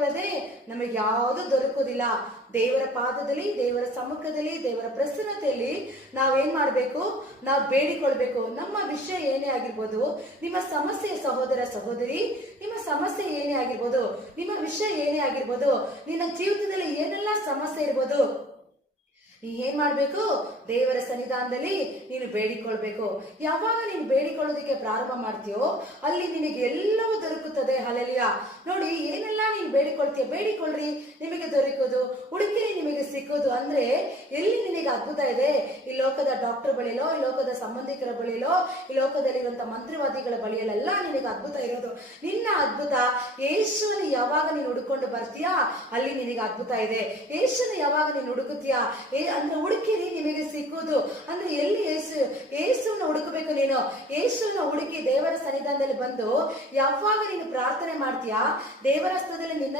ಬೇಡಿಕೊಳ್ಳದೆ ನಮಗೆ ಯಾವುದು ದೊರಕುವುದಿಲ್ಲ. ದೇವರ ಪಾದದಲ್ಲಿ, ದೇವರ ಸಮ್ಮುಖದಲ್ಲಿ, ದೇವರ ಪ್ರಸನ್ನತೆಯಲ್ಲಿ ನಾವೇನ್ ಮಾಡ್ಬೇಕು? ನಾವು ಬೇಡಿಕೊಳ್ಬೇಕು. ನಮ್ಮ ವಿಷಯ ಏನೇ ಆಗಿರ್ಬೋದು, ನಿಮ್ಮ ಸಮಸ್ಯೆ ಸಹೋದರ ಸಹೋದರಿ, ನಿಮ್ಮ ಸಮಸ್ಯೆ ಏನೇ ಆಗಿರ್ಬೋದು, ನಿಮ್ಮ ವಿಷಯ ಏನೇ ಆಗಿರ್ಬೋದು, ನಿನ್ನ ಜೀವಿತದಲ್ಲಿ ಏನೆಲ್ಲ ಸಮಸ್ಯೆ ಇರ್ಬೋದು, ನೀ ಏನ್ ಮಾಡ್ಬೇಕು? ದೇವರ ಸನ್ನಿಧಾನದಲ್ಲಿ ನೀನು ಬೇಡಿಕೊಳ್ಬೇಕು. ಯಾವಾಗ ನೀನು ಬೇಡಿಕೊಳ್ಳೋದಕ್ಕೆ ಪ್ರಾರಂಭ ಮಾಡ್ತೀಯೋ ಅಲ್ಲಿ ನಿನಗೆ ಎಲ್ಲವೂ ದೊರಕುತ್ತದೆ. ಹಲ್ಲೆಲೂಯಾ. ನೋಡಿ, ಏನೆಲ್ಲ ನೀನು ಬೇಡಿಕೊಳ್ತೀಯ, ಬೇಡಿಕೊಳ್ಳ್ರಿ, ನಿಮಗೆ ದೊರಕೋದು, ಹುಡುಕಿರಿ, ನಿಮಗೆ ಸಿಕ್ಕೋದು. ಅಂದ್ರೆ ಎಲ್ಲಿ ನಿನಗೆ ಅದ್ಭುತ ಇದೆ? ಈ ಲೋಕದ ಡಾಕ್ಟರ್ ಬಳಿಲೋ, ಈ ಲೋಕದ ಸಂಬಂಧಿಕರ ಬಳಿಲೋ, ಈ ಲೋಕದಲ್ಲಿರುವಂತಹ ಮಂತ್ರಿವಾದಿಗಳ ಬಳಿಯಲ್ಲೆಲ್ಲ ನಿನಗೆ ಅದ್ಭುತ ಇರೋದು. ನಿನ್ನ ಅದ್ಭುತ ಯೇಸುವನ್ನು ಯಾವಾಗ ನೀನು ಹುಡುಕೊಂಡು ಬರ್ತೀಯಾ ಅಲ್ಲಿ ನಿನಗೆ ಅದ್ಭುತ ಇದೆ. ಯೇಸುನ ಯಾವಾಗ ನೀನು ಹುಡುಕುತ್ತೀಯಾ ಅಂದ್ರೆ ಹುಡುಕಿರಿ, ನಿಮಗೆ ಸಿಕ್ಕುವುದು. ಅಂದ್ರೆ ಎಲ್ಲಿ ಯೇಸುವನ್ನು ಹುಡುಕಬೇಕು? ನೀನು ಯೇಸುವನ್ನು ಹುಡುಕಿ ದೇವರ ಸನ್ನಿಧಾನದಲ್ಲಿ ಬಂದು ಯಾವಾಗ ನೀನು ಪ್ರಾರ್ಥನೆ ಮಾಡ್ತೀಯಾ, ದೇವರ ಹಸ್ತದಲ್ಲಿ ನಿನ್ನ